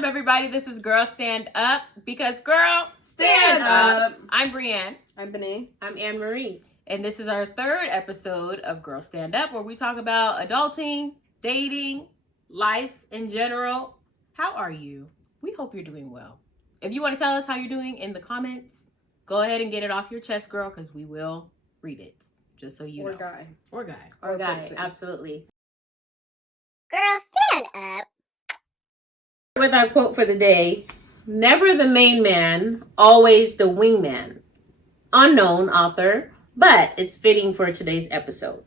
up, everybody? This is Girl Stand Up because girl, stand up. I'm Brienne. I'm Bené. I'm Anne-Marie. And this is our third episode of Girl Stand Up, where we talk about adulting, dating, life in general. How are you? We hope you're doing well. If you want to tell us how you're doing in the comments, go ahead and get it off your chest, girl, because we will read it. Just so you know. Or guy. Or guy, absolutely. Girl, stand up. With our quote for the day, never the main man, always the wingman. Unknown author, but it's fitting for today's episode.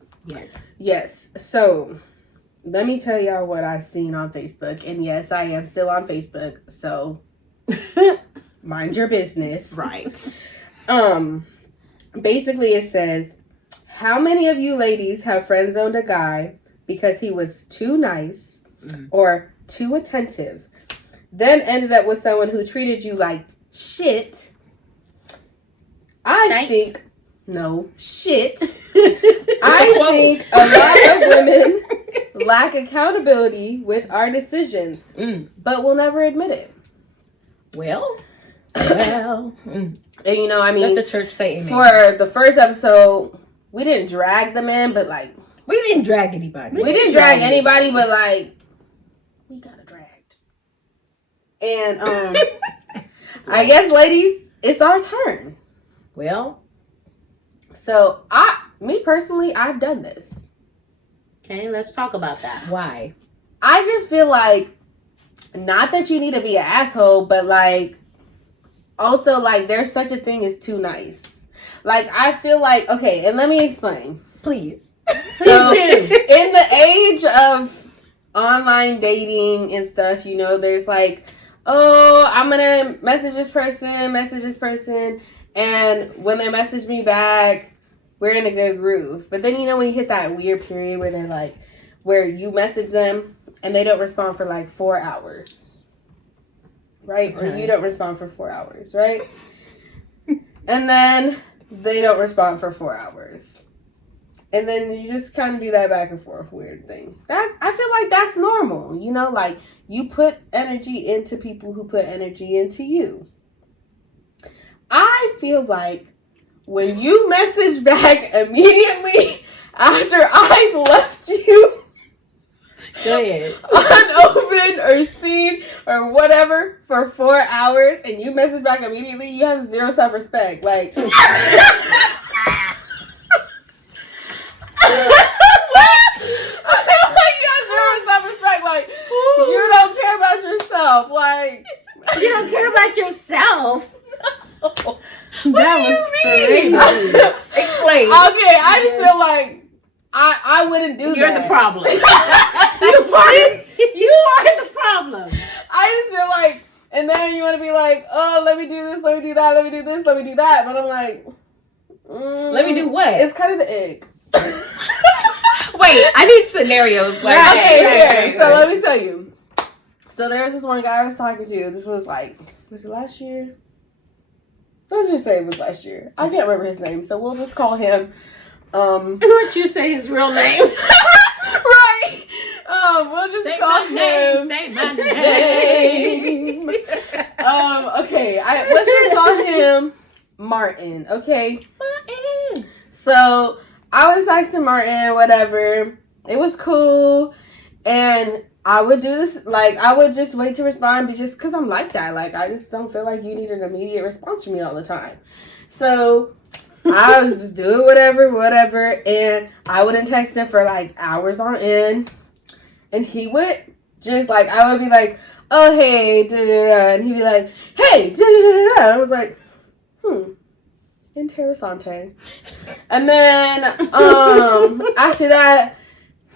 Yes. So, let me tell y'all what I seen on Facebook. And yes, I am still on Facebook. So, mind your business. Right. Basically it says, how many of you ladies have friend zoned a guy because he was too nice or too attentive, then ended up with someone who treated you like shit? I think a lot of women lack accountability with our decisions, but will never admit it. Well. And you know, I mean, let the church say amen. For the first episode, we didn't drag the man, but like, we didn't drag anybody. We didn't drag anybody, but like, we got dragged. And I guess, ladies, it's our turn. Well, so me personally, I've done this. Okay, let's talk about that. Why? I just feel like, not that you need to be an asshole, but like, also like, there's such a thing as too nice. Like, I feel like, okay, and let me explain. Please. So, in the age of online dating and stuff, you know, there's like, oh, I'm gonna message this person, and when they message me back, we're in a good groove. But then, you know, when you hit that weird period where they're like, where you message them and they don't respond for like 4 hours, right? Okay. Or you don't respond for 4 hours, right? And then they don't respond for 4 hours. And then you just kind of do that back and forth weird thing. I feel like that's normal. You know, like, you put energy into people who put energy into you. I feel like when you message back immediately after I've left you go ahead, unopened or seen or whatever for 4 hours, and you message back immediately, you have zero self-respect. Like, like, you don't care about yourself. Like, you don't care about yourself. No. That was crazy. Explain. Okay, I just feel like I wouldn't do You're that. the problem. You are the problem. I just feel like, and then you want to be like, oh, let me do this, let me do that, let me do this, let me do that. But I'm like, let me do what? It's kind of the egg. Wait, I need scenarios. Like, Okay, so let me tell you. So there was this one guy I was talking to. This was like, was it last year? Let's just say it was last year. I can't remember his name, so we'll just call him. What you say his real name? Right. We'll just Say call my name. him. Say my name. Okay. Let's just call him Martin. Okay. Martin. So I was texting Martin, whatever. It was cool, and I would do this, like, I would just wait to respond, but just because I'm like that. Like, I just don't feel like you need an immediate response from me all the time. So I was just doing whatever, and I wouldn't text him for like hours on end, and he would just like, I would be like, oh, hey, da-da-da, and he'd be like, hey, da-da-da-da, I was like, interessante. And then after that,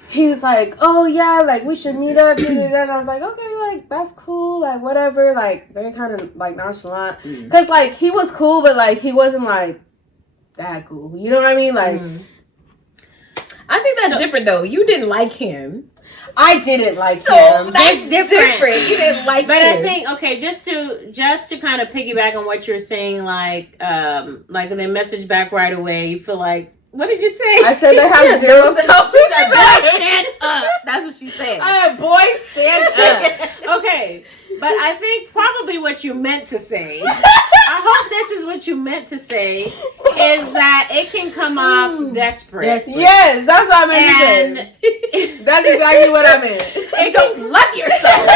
he was like, oh yeah, like, we should meet up, and I was like, okay, like, that's cool, like, whatever, like, very kind of like nonchalant, because like, he was cool, but like, he wasn't like that cool, you know what I mean? Like, I think that's different though. You didn't like him. I didn't like him. That's different. You didn't like But him. I think, okay, just to kind of piggyback on what you're saying, like when they message back right away, you feel like, what did you say? I said they have zero self-respect. Stand up. That's what she said. I have boys stand up. Okay, But I think probably what you meant to say, I hope this is what you meant to say, is that it can come off desperate. Yes, that's what I meant to say. That's exactly what I meant. It can love yourself.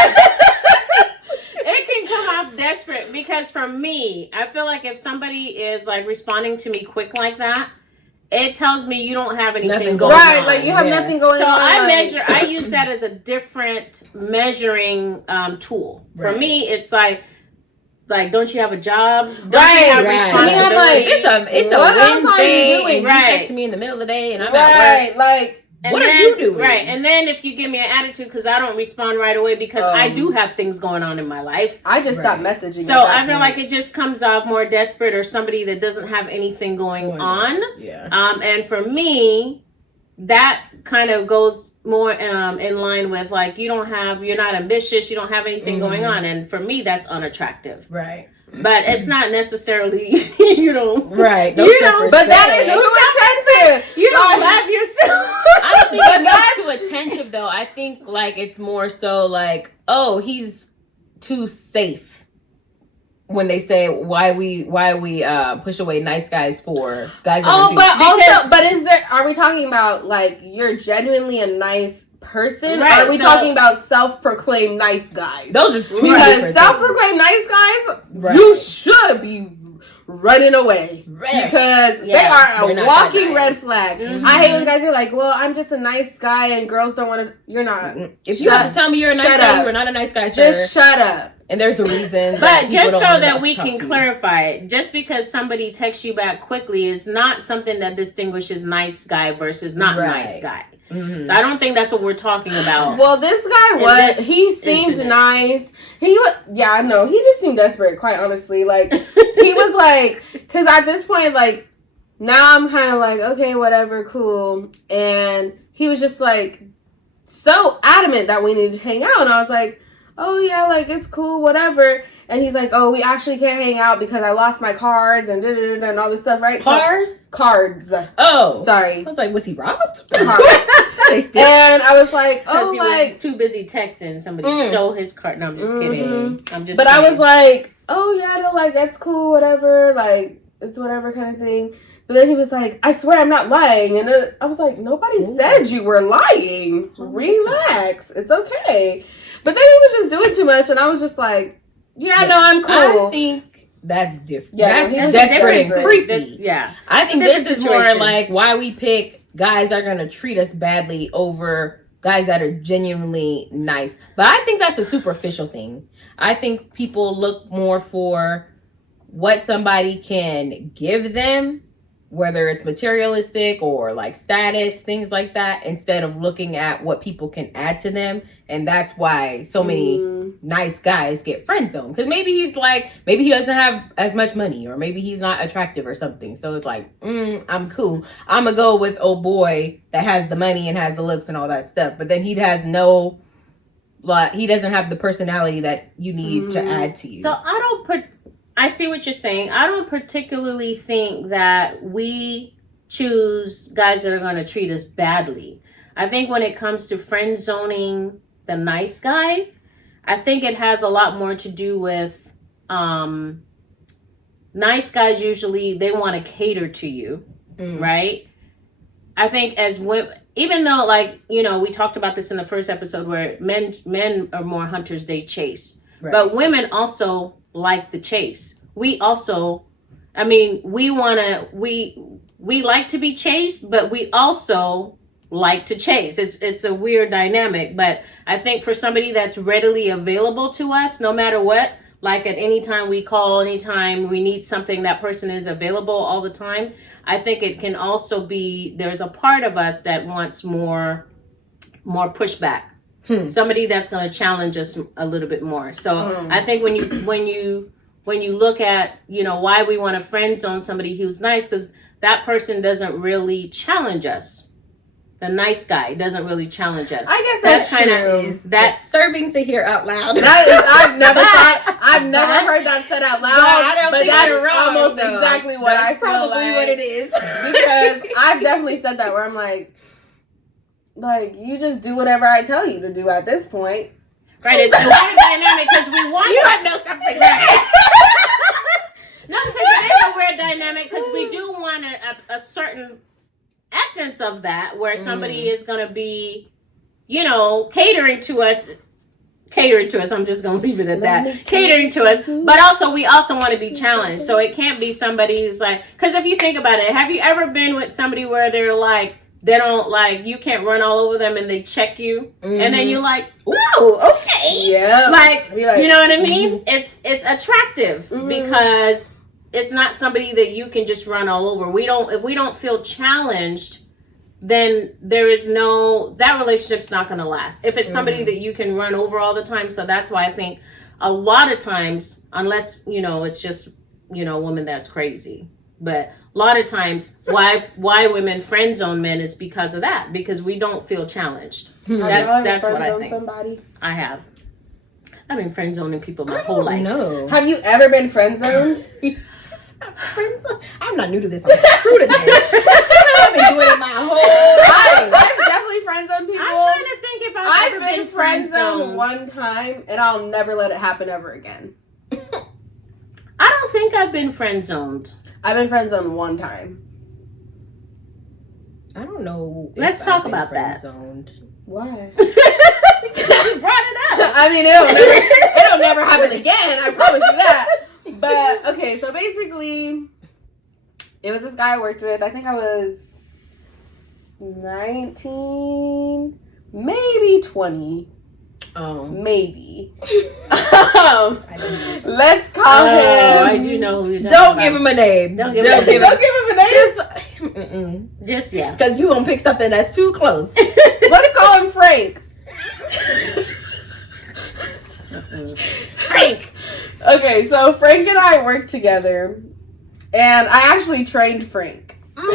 It can come off desperate because for me, I feel like if somebody is like responding to me quick like that, it tells me you don't have anything going on. Right, like you have nothing going on. So I use that as a different measuring tool. For me, it's like, don't you have a job? Don't you have responsibilities? I'm like, it's a what else are you Wednesday, doing? and you text me in the middle of the day, and I'm at work. Like. And what then, are you doing? Right, and then if you give me an attitude because I don't respond right away because I do have things going on in my life. I just stopped messaging. So I feel like it just comes off more desperate or somebody that doesn't have anything going on. Yeah. And for me, that kind of goes more in line with like you're not ambitious, you don't have anything going on, and for me that's unattractive. Right. But it's not necessarily you don't. Right. No, but that is too attentive. You don't love yourself. I don't think it's too attentive though. I think like it's more so like, oh, he's too safe. When they say why we push away nice guys for guys. Are we talking about like you're genuinely a nice person? Right, or are we talking about self-proclaimed nice guys? Those are two because self-proclaimed nice guys, you should be running away because they are a walking red flag. Mm-hmm. I hate when guys are like, "Well, I'm just a nice guy," and girls don't want to. You're not. If you have to tell me you're a nice guy, you're not a nice guy. Just shut up. And there's a reason. But just so that we can clarify it, just because somebody texts you back quickly is not something that distinguishes nice guy versus not nice guy. Mm-hmm. So I don't think that's what we're talking about. Well, this guy he seemed nice. He just seemed desperate, quite honestly. Like, he was like, because at this point, like, now I'm kind of like, okay, whatever, cool. And he was just like, so adamant that we needed to hang out. And I was like, oh yeah, like it's cool, whatever. And he's like, oh, we actually can't hang out because I lost my cards and and all this stuff, right? Cards. Oh, sorry. I was like, was he robbed? And I was like, oh, he like was too busy texting. Somebody stole his card. No, I'm just kidding. I'm just. But kidding. I was like, oh yeah, no, like that's cool, whatever. Like it's whatever kind of thing. But then he was like, I swear I'm not lying. And I was like, nobody said you were lying. Relax. It's okay. But then he was just doing too much. And I was just like, no, I'm cool. I think that's different. Yeah, that's desperate and creepy. I think this is more like why we pick guys that are going to treat us badly over guys that are genuinely nice. But I think that's a superficial thing. I think people look more for what somebody can give them, whether it's materialistic or like status, things like that, instead of looking at what people can add to them. And that's why so many nice guys get friend zoned. Because maybe he doesn't have as much money, or maybe he's not attractive or something. So it's like, I'm cool. I'm going to go with old boy that has the money and has the looks and all that stuff. But then he doesn't have the personality that you need to add to you. So I see what you're saying. I don't particularly think that we choose guys that are going to treat us badly. I think when it comes to friend zoning the nice guy, I think it has a lot more to do with nice guys usually, they want to cater to you, right? I think as women, even though we talked about this in the first episode where men are more hunters, they chase. Right. But women also like the chase. We also, we like to be chased, but we also like to chase. It's a weird dynamic, but I think for somebody that's readily available to us, no matter what, like at any time we call, anytime we need something, that person is available all the time. I think it can also be, there's a part of us that wants more pushback. Somebody that's going to challenge us a little bit more. So I think when you look at, why we want to friend zone somebody who's nice, because that person doesn't really challenge us. The nice guy doesn't really challenge us. I guess that's true. That's disturbing to hear out loud. I've never heard that said out loud. I don't think that's you're wrong, almost though. exactly what I feel probably like. what it is. Because I've definitely said that where I'm like, you just do whatever I tell you to do at this point. Right, it's a weird dynamic because we of that, where somebody is going to be, you know, catering to us. I'm just going to leave it at that. Catering to us. But also, we also want to be challenged. So it can't be somebody who's like, because if you think about it, have you ever been with somebody where they're like, they don't like, you can't run all over them and they check you. And then you're like, ooh, okay. Yeah. Like, you know what I mean? It's attractive because it's not somebody that you can just run all over. If we don't feel challenged, then there is that relationship's not going to last. If it's somebody that you can run over all the time. So that's why I think a lot of times, unless, you know, it's just, you know, a woman that's crazy, but a lot of times why women friend zone men is because of that, because we don't feel challenged. That's what I think. Somebody? I have. I've been friend zoning people my whole life. No. Have you ever been friend zoned? I'm not new to this. I'm true to this. I've been doing it my whole life. I've definitely friend zoned people. I'm trying to think if I've ever been friend zoned one time, and I'll never let it happen ever again. I don't think I've been friend zoned. I've been friend zoned one time. I don't know. Let's talk about that. Friend-zoned. Why? You brought it up. I mean, it'll never happen again. I promise you that. But okay, so basically, it was this guy I worked with. I think I was 19, maybe 20. Oh, Maybe. I Let's call him. I do know who you're talking don't about. give him a name. Don't give him a name. Don't give him a name. Just, yeah. Because you won't pick something that's too close. Let's call him Frank. Frank. Okay, so Frank and I worked together, and I actually trained Frank. And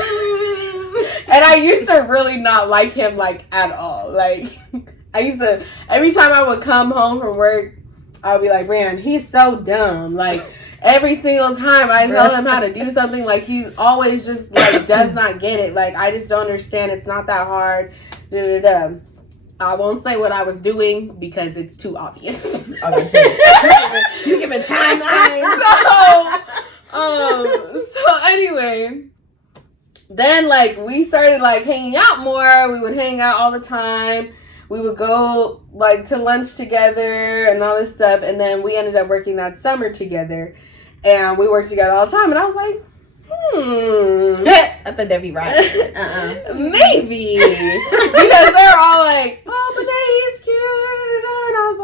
I used to really not like him, like, at all. Like, I used to, every time I would come home from work, I would be like, man, he's so dumb. Like, every single time I tell him how to do something, like, he's always just, like, does not get it. Like, I just don't understand. It's not that hard. Da-da-da. I won't say what I was doing because it's too obvious. You give a timeline. So anyway, then like we started like hanging out more. We would hang out all the time. We would go like to lunch together and all this stuff. And then we ended up working that summer together, and we worked together all the time. And I was like, I thought that'd be right. maybe. Because they're all like, oh, Benet, he's cute. And I was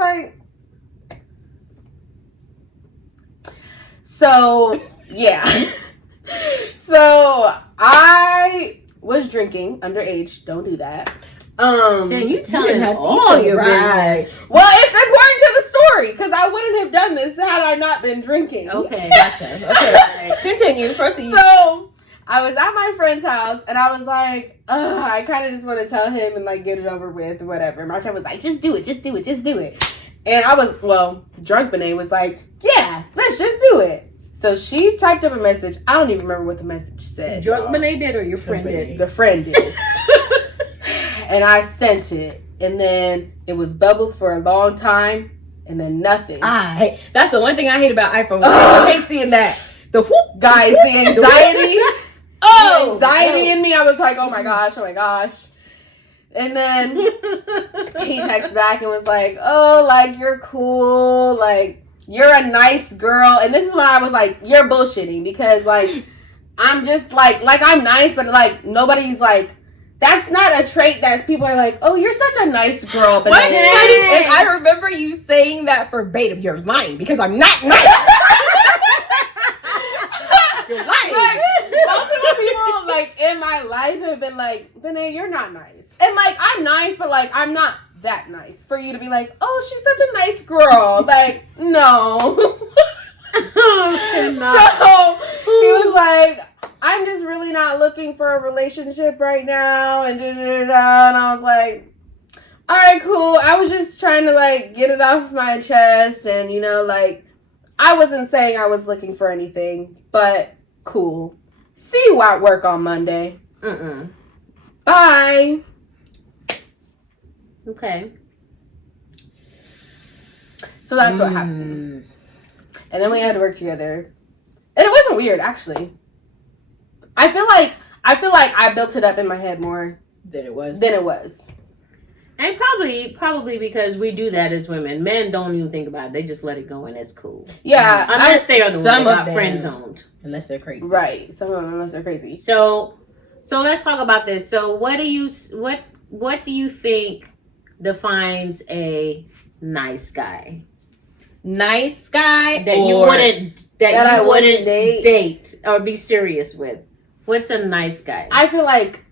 like, so, yeah. So, I was drinking underage. Don't do that. Then you telling have to all eat your right. business. Well, it's important to the story because I wouldn't have done this had I not been drinking. Okay. Gotcha. Okay. All right. Continue. Proceed. So I was at my friend's house and I was like, I kind of just want to tell him and like get it over with or whatever. My friend was like, just do it, just do it, just do it. And I was, drunk Benet was like, yeah, let's just do it. So she typed up a message. I don't even remember what the message said. Drunk y'all. Benet did or your friend did? The friend did. And I sent it. And then it was bubbles for a long time. And then nothing. That's the one thing I hate about iPhone. I hate seeing that. The whoop. Guys, the anxiety. Oh, the anxiety in me. I was like, oh my gosh. And then he texts back and was like, oh, like, you're cool. Like, you're a nice girl. And this is when I was like, you're bullshitting. Because, like, I'm just, like I'm nice. But, like, nobody's, like, that's not a trait that people are like, oh, you're such a nice girl. But What's funny is I remember you saying that verbatim. You're lying because I'm not nice. You're lying. Like, multiple people, like, in my life have been like, Benet, you're not nice. And, like, I'm nice, but, like, I'm not that nice for you to be like, oh, she's such a nice girl. Like, no. So, he was like, I'm just really not looking for a relationship right now, and and I was like, all right, cool. I was just trying to, like, get it off my chest, and, you know, like, I wasn't saying I was looking for anything, but cool. See you at work on Monday. Bye. Okay. So that's what happened. And then we had to work together. And it wasn't weird, actually. I feel like I feel like I built it up in my head more Than it was. than it was. And probably because we do that as women. Men don't even think about it. They just let it go and it's cool. Yeah, Unless they are the ones some that of got them. friend zoned. Unless they're crazy. right. Some of them, unless they're crazy. So let's talk about this. So what do you think defines a nice guy Nice guy that or I I wouldn't date? date or be serious with? What's a nice guy? I feel like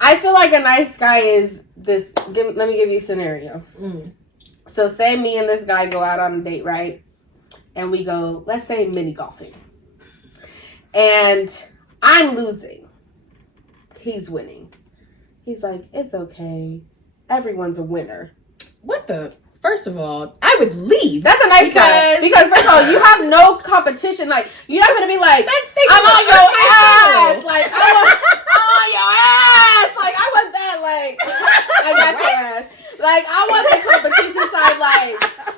a nice guy is this. Let me give you a scenario. Mm. So say me and this guy go out on a date, right? And we go, let's say, mini golfing. And I'm losing. He's winning. He's like, it's okay. Everyone's a winner. what the? First of all, I would leave. That's a nice guy. Because first of all, you have no competition. Like, you're not gonna be like, I'm on your ass. Like, I'm on your ass. Like, I want that. Like, I got your ass. Like, I want the competition side.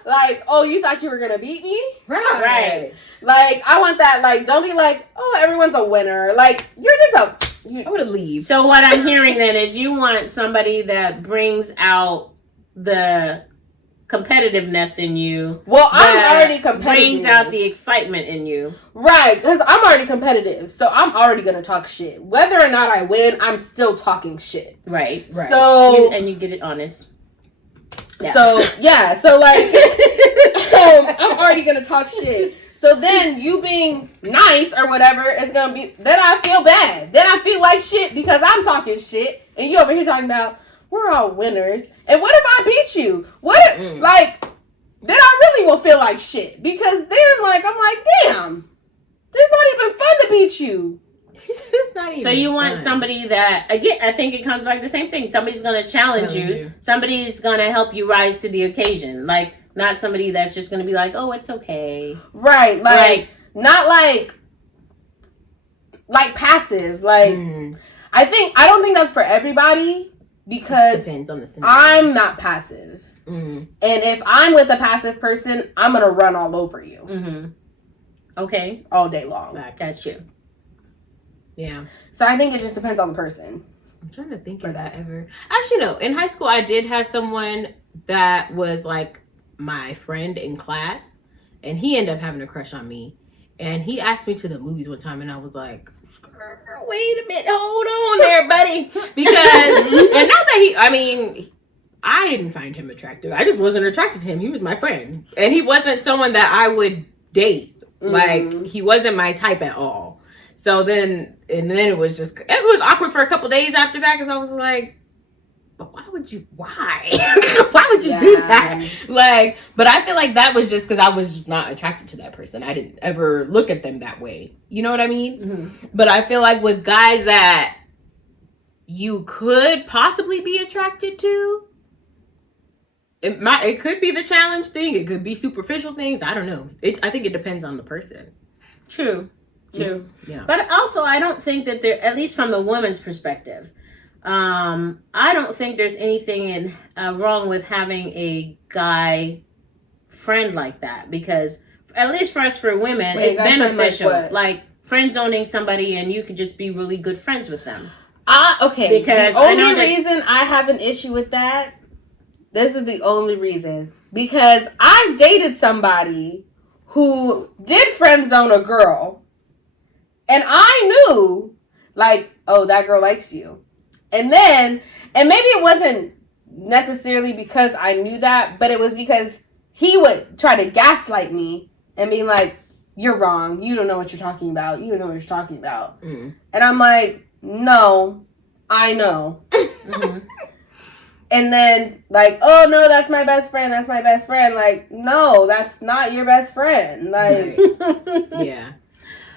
Like, oh, you thought you were gonna beat me? Right. Like, I want that. Like, don't be like, oh, everyone's a winner. Like, you're just I would leave. So what I'm hearing then is you want somebody that brings out the competitiveness in you. well, I'm that already competitive. Brings out the excitement in you. Right, because I'm already competitive. So I'm already gonna talk shit. Whether or not I win, I'm still talking shit. Right. Right. So And you get it honest. Yeah. So like I'm already gonna talk shit. So then you being nice or whatever is gonna be, then I feel bad. Then I feel like shit because I'm talking shit and you over here talking about we're all winners. And what if I beat you? What if, like, then I really will feel like shit because then like I'm like, damn, it's not even fun to beat you. It's not even So you want fun. somebody that, again, I think it comes back to the same thing. Somebody's going to challenge you. Somebody's going to help you rise to the occasion. Like, not somebody that's just going to be like, oh, it's okay. Right, like not like passive. Like I don't think that's for everybody because Depends on the scenario. I'm not passive. And if I'm with a passive person, I'm gonna run all over you Mm-hmm. Okay. all day long. That's true. Yeah. So I think it just depends on the person. I'm trying to think For if that. I ever. Actually, no. In high school, I did have someone that was like my friend in class, and he ended up having a crush on me. And he asked me to the movies one time, and I was like, "Wait a minute, hold on there, buddy," because and not that I didn't find him attractive. I just wasn't attracted to him. He was my friend, and he wasn't someone that I would date. Like he wasn't my type at all. So then it was awkward for a couple days after that because I was like, but why would you do that? Like, but I feel like that was just because I was just not attracted to that person. I didn't ever look at them that way. You know what I mean? Mm-hmm. But I feel like with guys that you could possibly be attracted to, it could be the challenge thing. It could be superficial things. I don't know. I think it depends on the person. True. Yeah. But also, I don't think that there, at least from a woman's perspective, I don't think there's anything wrong with having a guy friend like that because, at least for us, for women, Wait, it's guy friend beneficial. like what? Friend zoning somebody and you could just be really good friends with them. Okay. Because the I know only that- reason I have an issue with that, this is the only reason. Because I've dated somebody who did friend zone a girl. And I knew, like, oh, that girl likes you. And maybe it wasn't necessarily because I knew that, but it was because he would try to gaslight me and be like, you're wrong. You don't know what you're talking about. You don't know what you're talking about. And I'm like, no, I know. Mm-hmm. And then, like, oh, no, that's my best friend. That's my best friend. Like, no, that's not your best friend. Like, Yeah.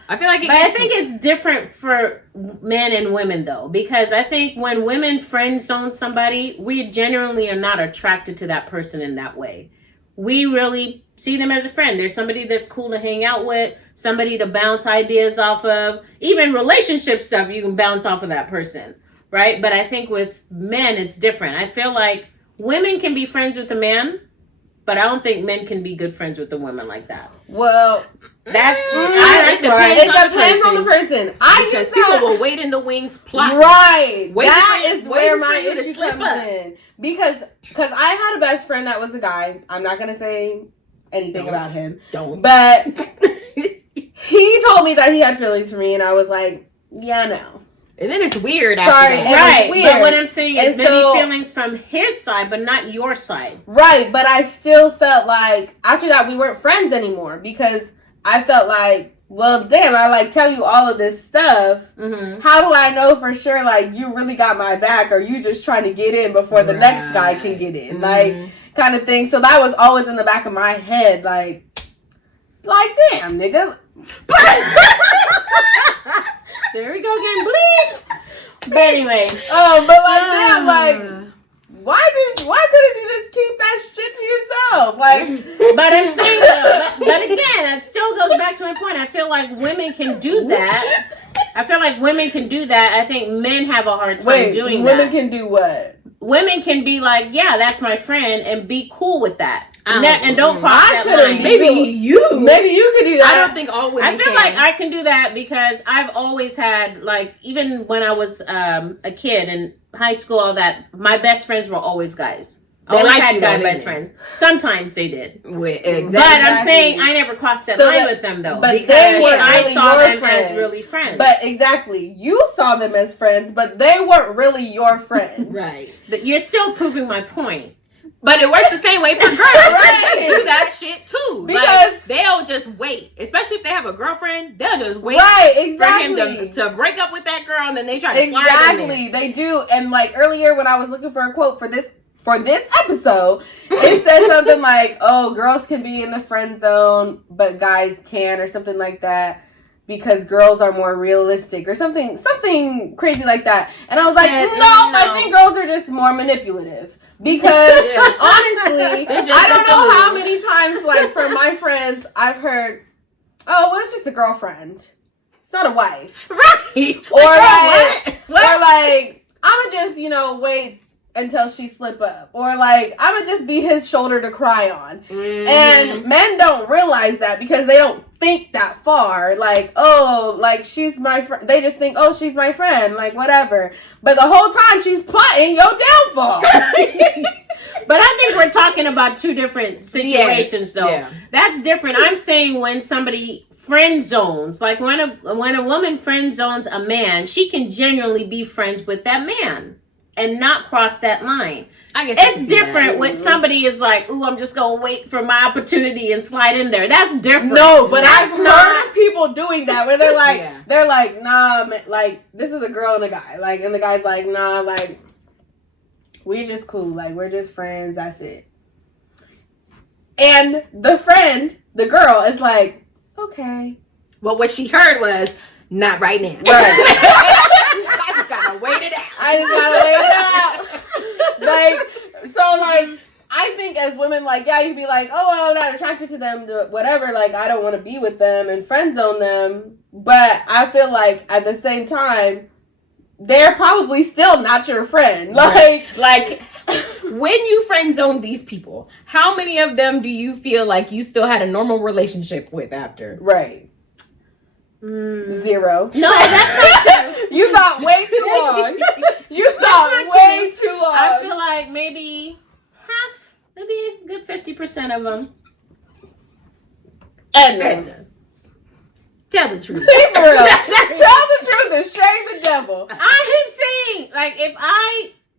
I feel like But I think it's different for men and women, though, because I think when women friend zone somebody, we generally are not attracted to that person in that way. We really see them as a friend. There's somebody that's cool to hang out with, somebody to bounce ideas off of, even relationship stuff you can bounce off of that person, right? But I think with men, it's different. I feel like women can be friends with a man But I don't think men can be good friends with the women like that. Well, That's it depends on the person. Because people will wait in the wings, plot. Right. Waiting That for you- is where waiting my for you to issue slip comes up. in. Because I had a best friend that was a guy. I'm not gonna say anything about him. Don't. But he told me that he had feelings for me, and I was like, yeah, no. And then it's weird Sorry, after it that. was right. weird. But what I'm saying is And maybe so- feelings from his side, but not your side. Right, but I still felt like after that we weren't friends anymore because I felt like, well, damn, I like tell you all of this stuff. Mm-hmm. How do I know for sure like you really got my back, or you just trying to get in before the next guy can get in, like kind of thing. So that was always in the back of my head, like damn, nigga. There we go again, bleep. But anyway, But like damn, like. Why couldn't you just keep that shit to yourself? Like, but I'm saying, but again, it still goes back to my point. I feel like women can do that. I think men have a hard time doing that. Women can do what? Women can be like, yeah, that's my friend, and be cool with that. I And don't cross I that couldn't line. be Maybe cool. you. Maybe you could do that. I don't think all women I feel can. like I can do that because I've always had, like, even when I was a kid in high school, all that, my best friends were always guys. They Always liked had you guy though, best didn't friends. Sometimes they did. Exactly. But I'm saying I never crossed that So line that- with them though. but Because they weren't I really saw your them friends. as really friends. But exactly, you saw them as friends, but they weren't really your friends. Right. But you're still proving my point. But it works the same way for girls. Right. They do that shit too. Because- like, they'll just wait. Especially if they have a girlfriend, they'll just wait Right, for exactly. him to break up with that girl, and then they try to slide in there. Exactly, they do. And like earlier when I was looking for a quote for this episode, it said something like, "Oh, girls can be in the friend zone, but guys can't," or something like that, because girls are more realistic, or something crazy like that. And I was like, Yeah, no, no. I think girls are just more manipulative. Because honestly, They just I don't get know the how move. many times, like from my friends, I've heard, "Oh, well, it's just a girlfriend. It's not a wife." Right. Or what? or like, I'ma just, wait until she slip up. Or like, I'ma just be his shoulder to cry on. Mhm. And men don't realize that because they don't think that far. Like, oh, like she's my friend. They just think, oh, she's my friend. Like, whatever. But the whole time she's plotting your downfall. But I think we're talking about two different situations, though. Yeah. That's different. I'm saying when somebody friend zones, like when a woman friend zones a man, she can genuinely be friends with that man and not cross that line. I guess I It's can see that. different when somebody is like, "Ooh, I'm just gonna wait for my opportunity and slide in there." That's different. No, but That's I've heard of people doing that where they're like, Yeah. nah, man, like this is a girl and a guy, like, and the guy's like, nah, like we're just cool, like we're just friends, that's it. And the friend, the girl, is like, okay, Well, what she heard was, not right now. right. I just gotta wait it out. I just gotta wait it out. Like, so, like, I think as women, like, yeah, you'd be like, oh, well, I'm not attracted to them, whatever, like, I don't want to be with them and friend zone them. But I feel like at the same time, they're probably still not your friend. Like, Like, when you friend zone these people, how many of them do you feel like you still had a normal relationship with after? right. Mm. 0. No, that's not true. You thought way too long. You thought not way too long. I feel like maybe half, maybe a good 50% of them. Edna. Tell the truth. Be for real. Tell the truth and shame the devil. I am saying, like,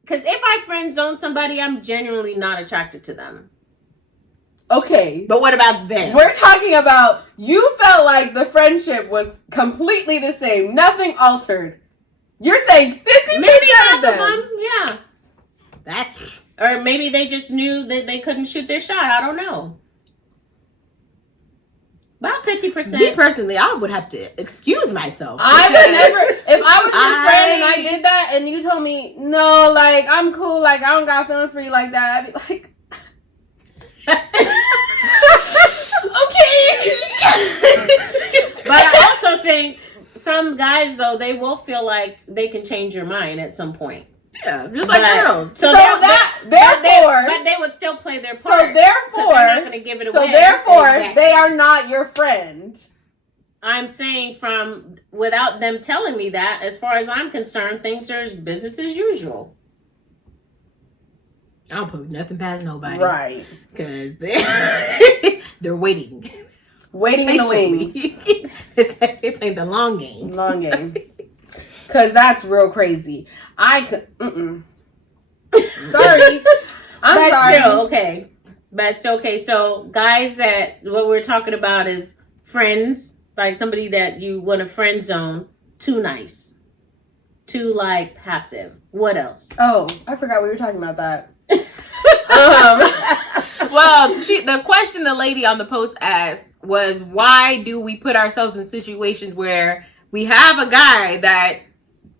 because if I friend zone somebody, I'm genuinely not attracted to them. Okay. But what about them? We're talking about you felt like the friendship was completely the same. Nothing altered. You're saying 50% Maybe half of them. of them, yeah. That's Or maybe they just knew that they couldn't shoot their shot. I don't know. About 50%. me personally. I would have to excuse myself. I would because- never, if I was your friend and I I- did that and you told me, no, like, I'm cool, like, I don't got feelings for you like that, I'd be like, okay. But I also think some guys, though, they will feel like they can change your mind at some point. Yeah, just like But- girls. So they're- therefore, but they would still play their part. so 'cause they're not going to give it away. therefore, they are not your friend. I'm saying from without them telling me that, as far as I'm concerned, things are business as usual. I don't put nothing past nobody. Right. Because they're waiting. Waiting in the wings. It's like they playing the long game. Long game. Because that's real crazy. I could. Sorry. I'm But sorry. still, okay. But still, okay. So, guys, that what we're talking about is friends, like somebody that you want to friend zone. Too nice, too like passive. What else? Oh, I forgot we were talking about that. Well, the question the lady on the post asked was, why do we put ourselves in situations where we have a guy that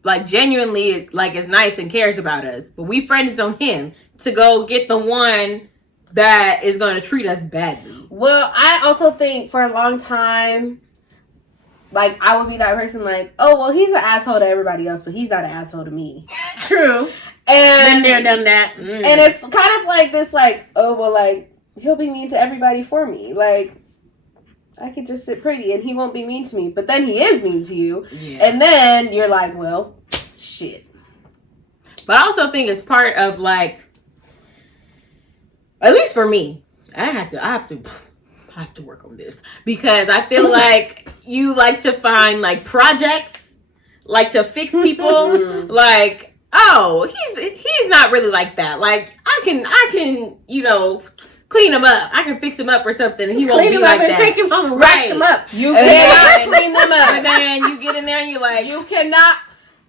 like genuinely like is nice and cares about us, but we friend zone him to go get the one that is going to treat us badly? Well, I also think for a long time, like, I would be that person like, oh, well, he's an asshole to everybody else, but he's not an asshole to me. True. And Been there, done that. And it's kind of like this, like, oh, well, like, he'll be mean to everybody for me. Like, I could just sit pretty and he won't be mean to me. But then he is mean to you. Yeah. And then you're like, well, shit. But I also think it's part of like, at least for me, I have to work on this because I feel like you like to find like projects, like to fix people, like, oh, he's not really like that. Like I can, clean him up. I can fix him up or something, and he won't Clean be him like up and that. take him home and Right. wash him up. You And cannot then- clean them And up. then you get in there and you're like, You cannot,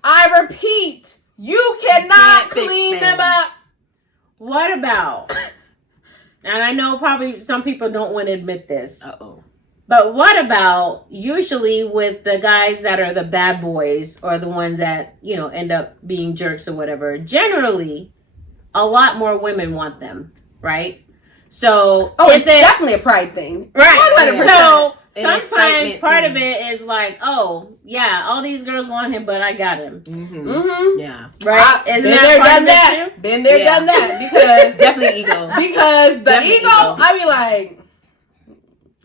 I repeat, you cannot can't fix clean them them. up. What about? And I know probably some people don't want to admit this. uh-oh. But what about usually with the guys that are the bad boys or the ones that, end up being jerks or whatever, generally a lot more women want them, right? So Oh, is it's it definitely a pride thing. right? 100%. So An sometimes excitement part of thing. it is like, oh yeah, all these girls want him, but I got him, Mm-hmm. Mm-hmm. Yeah. right? Been Isn't there, that part done of that. it too? Been there, Yeah. done that. Because Definitely ego. Because the Definitely ego, ego. I be like,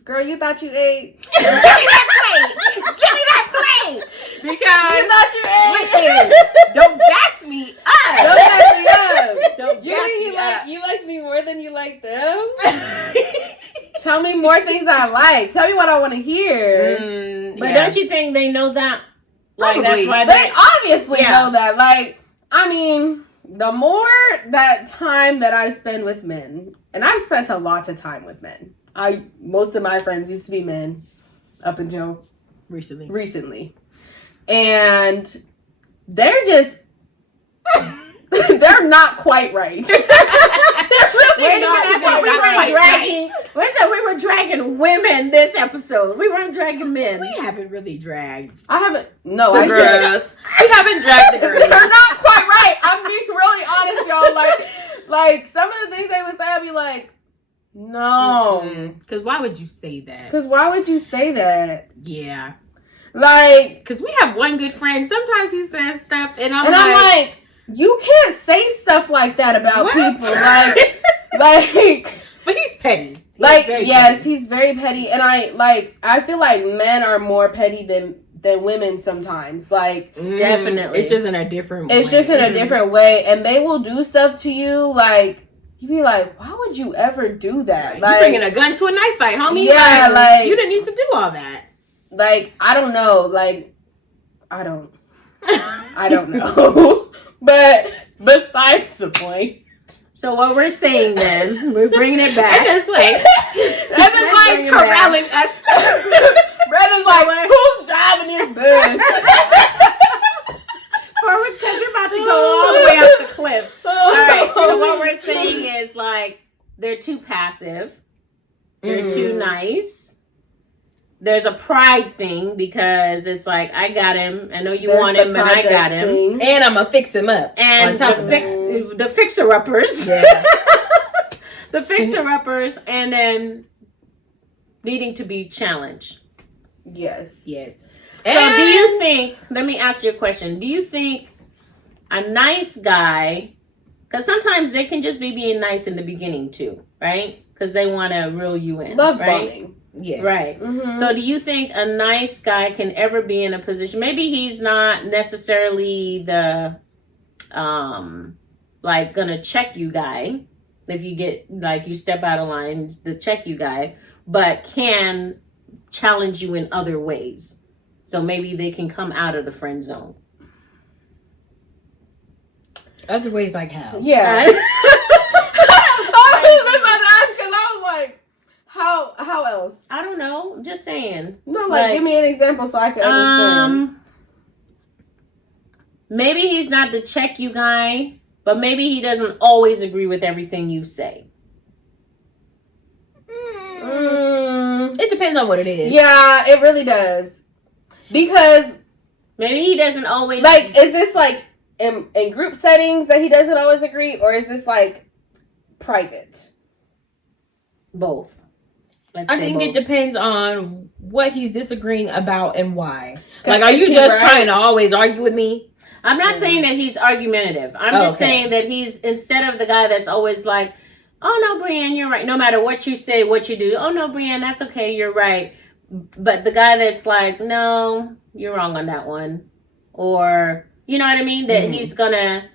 girl, you thought you ate? Give me that plate. Give me that plate. You Because thought you ate? listen, don't gas me up. Don't gas me up. Don't You gas mean me up. you like me more than you like them? Tell me more things I like. Tell me what I want to hear. But Yeah. don't you think they know that? Like that's Probably. why They obviously Yeah. know that. Like, I mean, the more that time that I spend with men, and I've spent a lot of time with men. Most of my friends used to be men up until recently. And they're just they're not quite right. They're really Wait a not minute, I quite thought we right. were dragging. We were dragging women this episode. We weren't dragging men. We haven't really dragged I haven't no, the I said girls. We haven't dragged the they're girls. not quite right. I'm being really honest, y'all. Like some of the things they would say, I'd be like, no. Because why would you say that? Because why would you say that? Yeah. Like, Because we have one good friend. Sometimes he says stuff, and I'm I'm like, you can't say stuff like that about What? people. Like, but he's petty. He's like, very yes, petty. he's very petty, and I feel like men are more petty than women sometimes. Like, Definitely. It's just in a different way. it's just in a different way, and they will do stuff to you like. You be like, why would you ever do that? You Like, bringing a gun to a knife fight, homie. Yeah, like- you didn't need to do all that. like I don't know. Like, I don't know. But besides the point. So what we're saying then, we're bringing it And back. it's like, Evan's bring like it corralling us. Brenda's like, who's driving this bus? Because we're about to go all the way up the cliff. All right. So what we're saying is like they're too passive. They're too nice. There's a pride thing because it's like I got him. I know you There's want the him, and I project got him. thing. And I'm going to fix him up. And on top the of the fixer-uppers. Yeah. The fixer-uppers, and then needing to be challenged. Yes. Yes. So do you think, let me ask you a question. Do you think a nice guy, because sometimes they can just be being nice in the beginning too, right? Because they want to reel you in. Love right? bombing. Yes. Right. Mhm. So do you think a nice guy can ever be in a position, maybe he's not necessarily the like gonna check you guy if you get like you step out of line, the check you guy, but can challenge you in other ways. So maybe they can come out of the friend zone. Other ways like how? Yeah. I was about to ask because I was like, how else? I don't know. I'm just saying. No, Like, give me an example so I can understand. Maybe he's not the check you guy, but maybe he doesn't always agree with everything you say. It depends on what it is. Yeah, it really does. Because, Maybe he doesn't always like, is this like in group settings that he doesn't always agree, or is this like private? both. Let's I say think it both. depends on what he's disagreeing about and why. 'Cause Like, are is you he just right? trying to always argue with me? I'm not saying that he's argumentative. I'm just Okay. saying that he's instead of the guy that's always like, "Oh no, Brienne, you're right." No matter what you say, what you do. "Oh no, Brienne, that's okay. You're right." But the guy that's like, "No, you're wrong on that one," or you know what I mean? That Mhm. he's gonna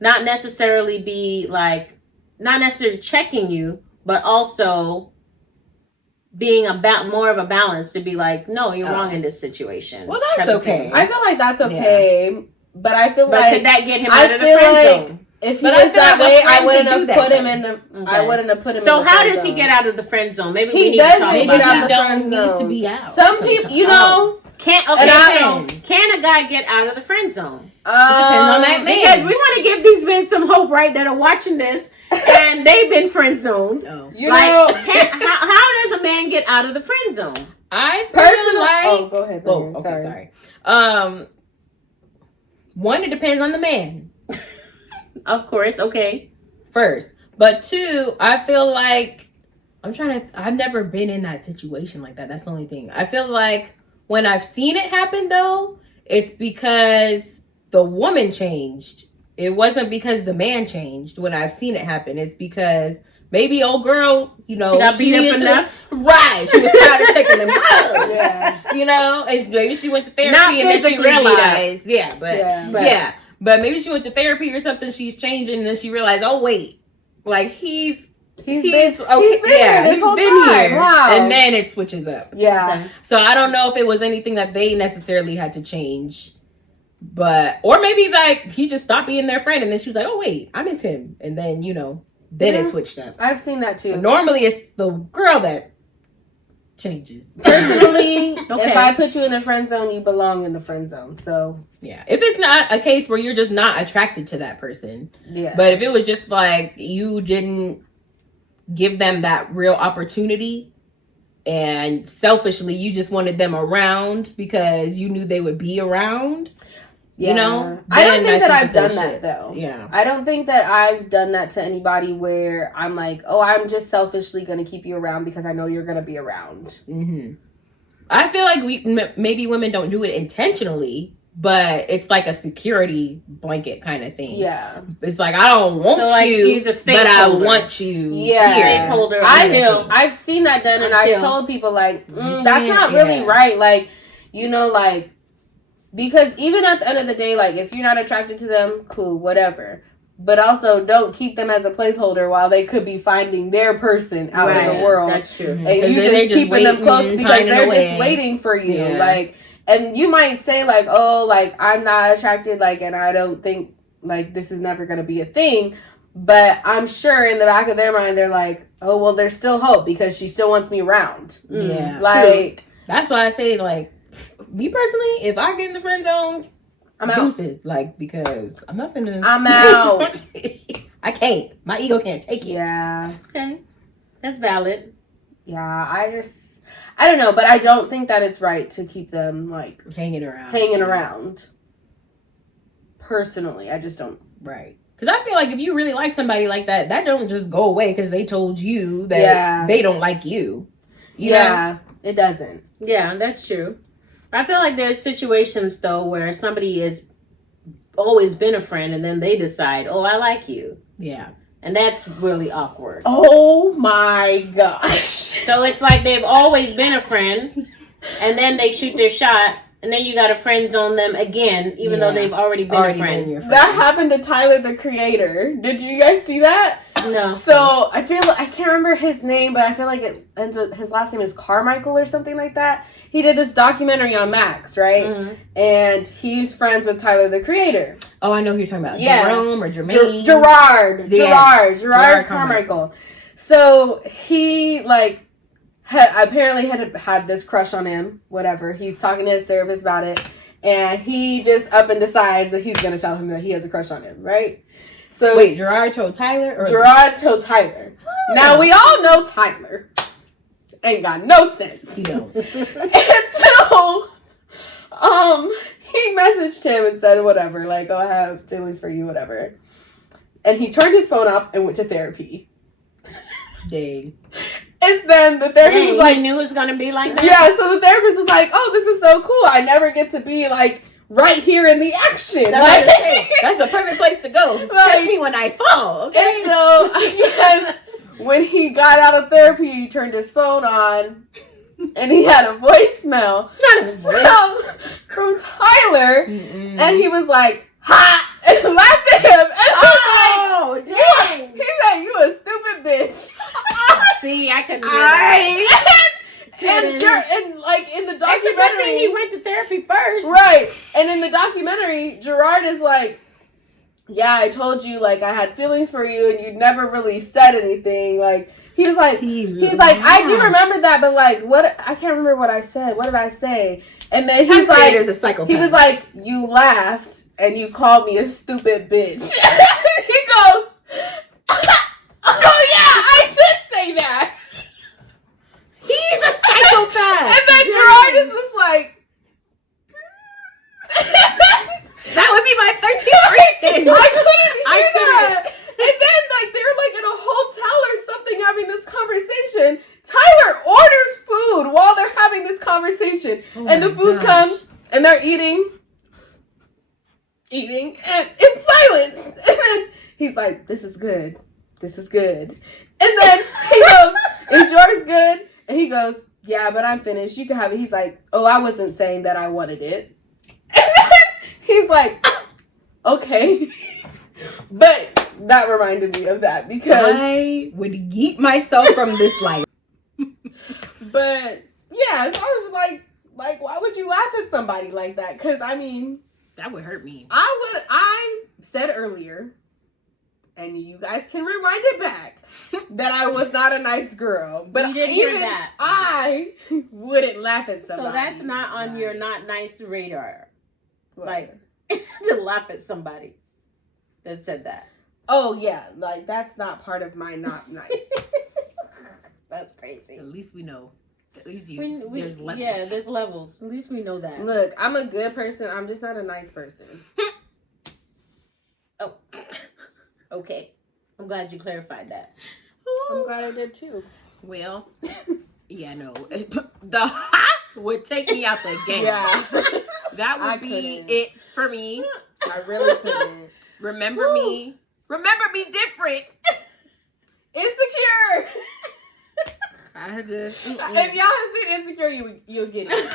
not necessarily be like, not necessarily checking you, but also being about more of a balance to be like, "No, you're Oh. wrong in this situation." Well, that's type of okay. thing. I feel like that's okay, but I feel But like could that get him I out of the feel friend like- zone? if he But I was feel that like a way, I friend wouldn't can do have that, put him though. in the. I Okay. wouldn't have put him. So in the how friend does he zone. get out of the friend zone? Maybe He we need doesn't to talk get about out that. the friend need to zone. be out. Some people, you know, Can And so can a guy get out of the friend zone? depends on that man. Because we want to give these men some hope, right? That are watching this and they've been friend zoned. Oh. You Like, know, how does a man get out of the friend zone? I feel personally. like. Oh, go ahead. Oh, Brian, okay, sorry. One, it depends on the man Of course, okay. first, but two, I feel like I've never been in that situation like that. That's the only thing. I feel like when I've seen it happen, though, it's because the woman changed. It wasn't because the man changed. When I've seen it happen, it's because maybe old girl, you know, She got beat up needed to- enough. Right. She was tired of taking them drugs. Yeah. You know, and maybe she went to therapy Not and then she physically beat up. realized, yeah, but Yeah. yeah, but maybe she went to therapy or something. She's changing, and then she realized, oh wait, like he's He's okay, been here this he's whole been time. here. Wow. And then it switches up. Yeah. Okay. So I don't know if it was anything that they necessarily had to change, but or maybe like he just stopped being their friend, and then she was like, oh wait, I miss him, and then then it Yeah. switched up. I've seen that too. But normally it's the girl that changes. Personally, Okay. if I put you in the friend zone, you belong in the friend zone. So Yeah, if it's not a case where you're just not attracted to that person, yeah. but if it was just like you didn't give them that real opportunity and selfishly you just wanted them around because you knew they would be around, you know, I don't then think that I've it's a done that shit. though. Yeah. I don't think that I've done that to anybody where I'm like, oh, I'm just selfishly going to keep you around because I know you're going to be around. Mm-hmm. I feel like maybe women don't do it intentionally, but it's like a security blanket kind of thing. Yeah. It's like I don't want So, like, you, he's a space but I holder. want you. Yeah. here. Space holder until- I've seen that done, and Until- I've told people like, You that's can't- not really yeah. right. Like, you know, like, because even at the end of the day, like, if you're not attracted to them, cool, whatever. But also, don't keep them as a placeholder while they could be finding their person out in Right. the world. That's true. And 'Cause you then just they're just keeping them waiting, close because hiding they're away. just waiting for you. Yeah. Like, and you might say like, oh, like I'm not attracted, like, and I don't think like this is never gonna be a thing. But I'm sure in the back of their mind they're like, oh well, there's still hope because she still wants me around. Yeah. Like That's why I say, like, me personally, if I get in the friend zone, I'm out. boosted, like, because I'm not finna. I'm out. I can't. My ego can't take it. Yeah, Okay. That's valid. yeah. I don't know, but I don't think that it's right to keep them like Hanging around. hanging around. Personally, I just don't. Right. Because I feel like if you really like somebody like that, that don't just go away because they told you that Yeah. they don't like you. You know? Yeah, it doesn't. Yeah, that's true. I feel like there's situations though where somebody is always been a friend, and then they decide, oh, I like you. Yeah. And that's really awkward. Oh my gosh. So it's like they've always been a friend, and then they shoot their shot, and then you got to friend zone them again, even though they've already been a friend. your friend. That happened to Tyler, the Creator. Did you guys see that? No. So I can't remember his name, but I feel like it ends with his last name is Carmichael or something like that. He did this documentary on Max, right? Mhm. And he's friends with Tyler, the Creator. Oh, I know who you're talking about. Yeah. Jerome or Jermaine. Gerard Carmichael. So he apparently had this crush on him. Whatever. He's talking to his therapist about it, and he just up and decides that he's gonna tell him that he has a crush on him, right? So Wait, Gerard told Tyler? Or Gerard told Tyler. Now we all know Tyler ain't got no sense. You know. And so, he messaged him and said whatever, like, oh, I have feelings for you, whatever. And he turned his phone off and went to therapy. Dang. And then the therapist was like, he knew it was gonna be like that. yeah, so the therapist was like, oh, this is so cool. I never get to be like right here in the action. That's, Like, that's the perfect place to go. Catch me when I fall, okay? and so I guess when he got out of therapy, he turned his phone on and he had a voicemail from Tyler, and he was like, ha! And laughed at him. And he was like, dang! he said, you a stupid bitch. See, I couldn't do that. And like in the It's a good thing documentary, he went to therapy first. right? And in the documentary, Gerard is like, yeah, I told you like I had feelings for you, and you never really said anything. Like he was like, he's like, I do remember that, but like, what? I can't remember what I said. What did I say? And then he's like, a psychopath. he was like, you laughed and you called me a stupid bitch. He goes, oh yeah, I did say that. he's a psychopath. And then Gerard is just like, That would be my 13th reason. I couldn't hear that. And then like they're like in a hotel or something having this conversation. Tyler orders food while they're having this conversation, and the food comes, and they're eating and in silence. And then he's like, "This is good. This is good." And then he goes, "Is yours good?" And he goes, "Yeah, but I'm finished. You can have it." He's like, "Oh, I wasn't saying that I wanted it." And then he's like, "Okay." But that reminded me of that because I would yeet myself from this life. but yeah, so I was like why would you laugh at somebody like that? Because I mean, That would hurt me. I said earlier, and you guys can rewind it back, that I was not a nice girl. But You did hear even that. I wouldn't laugh at somebody. So that's not on your not nice radar. What? Like to laugh at somebody that said that. Oh yeah, like that's not part of my not nice. That's crazy. At least we know. At least There's there's levels. Yeah, there's levels. At least we know that. Look, I'm a good person. I'm just not a nice person. Oh, okay. I'm glad you clarified that. I'm glad I did too. Well, yeah, no. The would take me out the game. Yeah, That I would be couldn't. it for me. I really couldn't. Remember me. Remember me different. Insecure. I had to. If y'all have seen Insecure, you'll get it.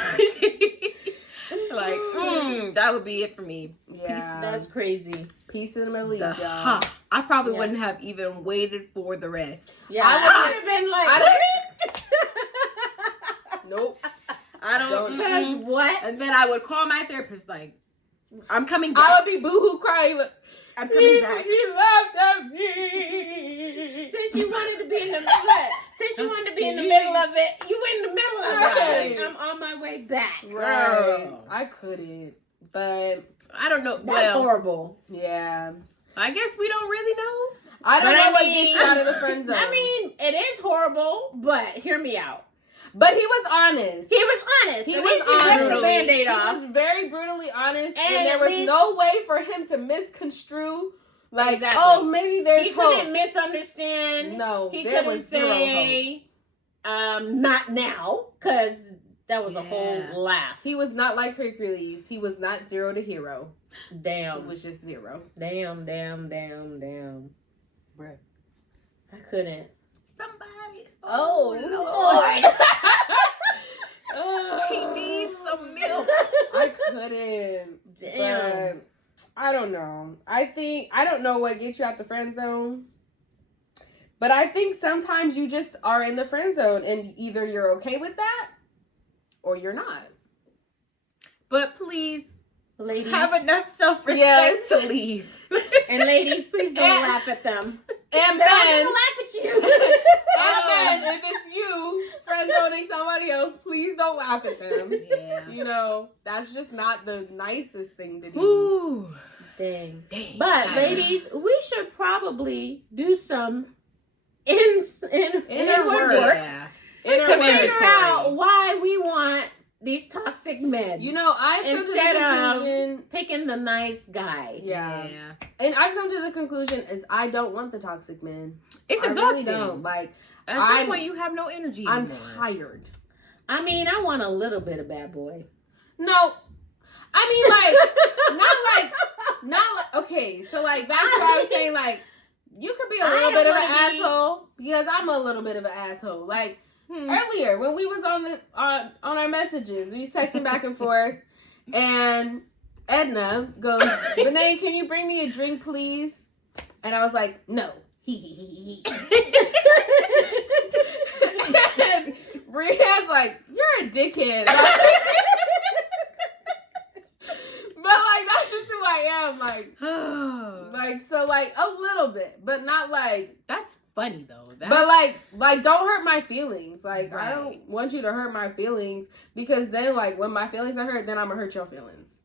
That would be it for me. Yeah, That's crazy. peace in the Middle East, The y'all. ha. I probably Yeah. wouldn't have even waited for the rest. Yeah, I I would've- would have been like, Nope. I don't. because what? And then I would call my therapist like, I'm coming back. I would be boohoo crying. Like, I'm coming back. He laughed at me. Since you wanted to be in the middle, since you wanted to be in the middle of it, you were in the middle of Right. it. I'm on my way back. Right. Girl. I couldn't. But I don't know. That's Well, horrible. yeah. I guess we don't really know. I don't But know I what mean- gets you out of the friend zone. I mean, it is horrible, but hear me out. but he was honest. He was honest. He At was least he ripped the honest. Band-Aid He off. was very brutally honest, And and there at was least- no way for him to misconstrue. Like, Exactly. oh, maybe there's He hope. couldn't misunderstand. No, He there couldn't was zero hope. say, not now, because That was a whole Yeah. laugh. He was not like Hercules. He was not zero to hero. He Damn. was just zero. Damn. Bruh. I couldn't. Somebody. Oh, He needs some milk. I couldn't. Damn. But I don't know. I don't know what gets you out the friend zone. But I think sometimes you just are in the friend zone and either you're okay with that or you're not. But please Ladies. have enough self-respect Yes. to leave. And ladies, please don't And- laugh at them. And They're then, gonna laugh at you. and then if it's you friend zoning somebody else, please don't laugh at them. Yeah. You know, that's just not the nicest thing to do. Ooh. Dang. Dang. But ladies, we should probably do some inner work Yeah. Inner to some work. figure inventory. out why we want these toxic men. You know, I've come to the Instead of- conclusion. Picking the nice guy. Yeah. And I've come to the conclusion is I don't want the toxic men. It's I exhausting. really don't. Like, At some I'm- point, you have no energy I'm anymore. tired. I mean, I want a little bit of bad boy. No. I mean, like, not like, okay, so like, back to what I was saying, like, you could be a I little don't bit of an wanna be- asshole because I'm a little bit of an asshole. Like, Hmm. earlier when we was on our messages, we texting back and forth, and Edna goes, "Benet, can you bring me a drink, please?" And I was like, "No." And Brianne's like, "You're a dickhead." But like that's just who I am. Like so like a little bit, but not like. That's funny though. But like don't hurt my feelings. Like I Right. don't want you to hurt my feelings because then like when my feelings are hurt, then I'm gonna hurt your feelings.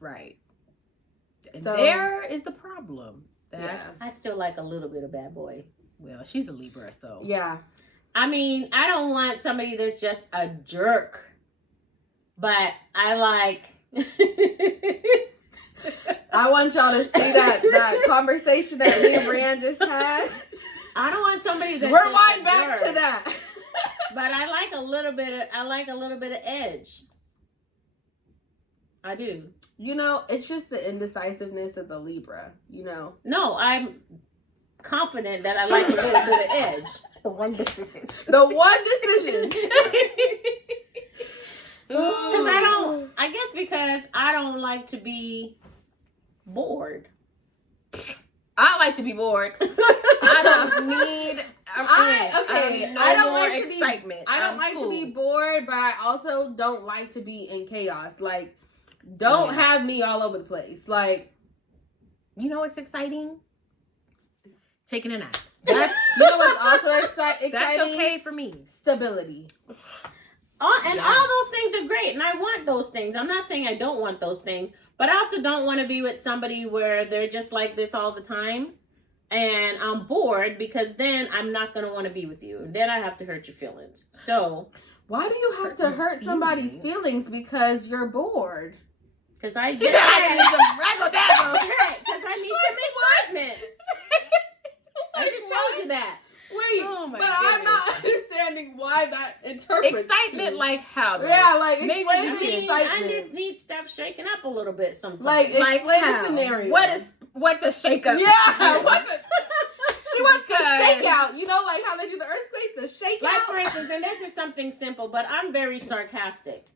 right. And So- there is the problem. That's I still like a little bit of bad boy. well, she's a Libra, so Yeah. I mean, I don't want somebody that's just a jerk, but I like. I want y'all to see that conversation that me and Brianne just had. I don't want somebody that's Rewind just a back jerk, to that. But I like a little bit of edge. I do. You know, it's just the indecisiveness of the Libra, you know. No, I'm confident that I like a little bit of edge. The one decision. Because I guess because I don't like to be bored. I like to be bored. I don't need. I don't like to be excitement. I don't I'm like cool. to be bored, but I also don't like to be in chaos. Like, don't Yeah. have me all over the place. Like, You know what's exciting? Taking a nap. that's you know what's also exciting. That's okay for me. Stability. All Yeah. those things are great, and I want those things. I'm not saying I don't want those things, but I also don't want to be with somebody where they're just like this all the time, and I'm bored because then I'm not gonna want to be with you, and then I have to hurt your feelings. So, Why do you have to my hurt somebody's feelings because you're bored? because I She just said I need some razzle dazzle. because I need some excitement. I just told you that. Wait, Oh my but I'm goodness. not understanding why that interprets Excitement to- like how? though? Yeah, like Maybe explain you the should- excitement. I just need stuff shaken up a little bit sometimes. Like, Like explain how? the scenario. What's a shakeup? Yeah, what's a she wants the Because- shakeout. You know, like how they do the earthquakes, a shakeout. Like, for instance, and this is something simple, but I'm very sarcastic.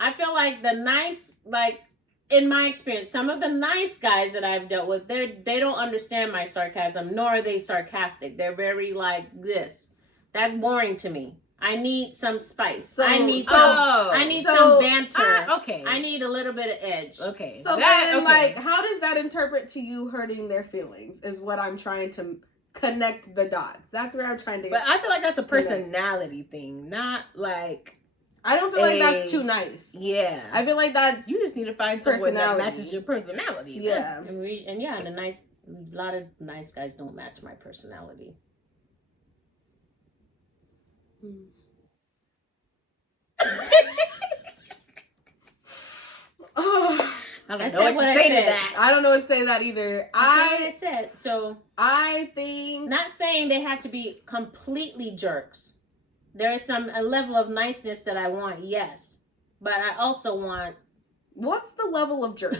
I feel like the nice, like, in my experience, some of the nice guys that I've dealt with, they don't understand my sarcasm, nor are they sarcastic. They're very like this. That's boring to me. I need some spice. So- I need so- some so- banter. Okay. I need a little bit of edge. Okay. So That- then, okay. like, how does that interpret to you hurting their feelings? Is what I'm trying to connect the dots. That's where I'm trying to. But I feel like that's a personality thing, not like I don't feel like that's a- too nice. yeah. I feel like that's You just need to find someone that Personality. matches your personality. yeah. And yeah, and a lot of nice guys don't match my personality. Oh, I I don't said know what what to I say to said. that. I don't know what to say to that either. That's what I said. So I think not saying they have to be completely jerks, there's a level of niceness that I want, yes. But I also want... What's the level of jerk?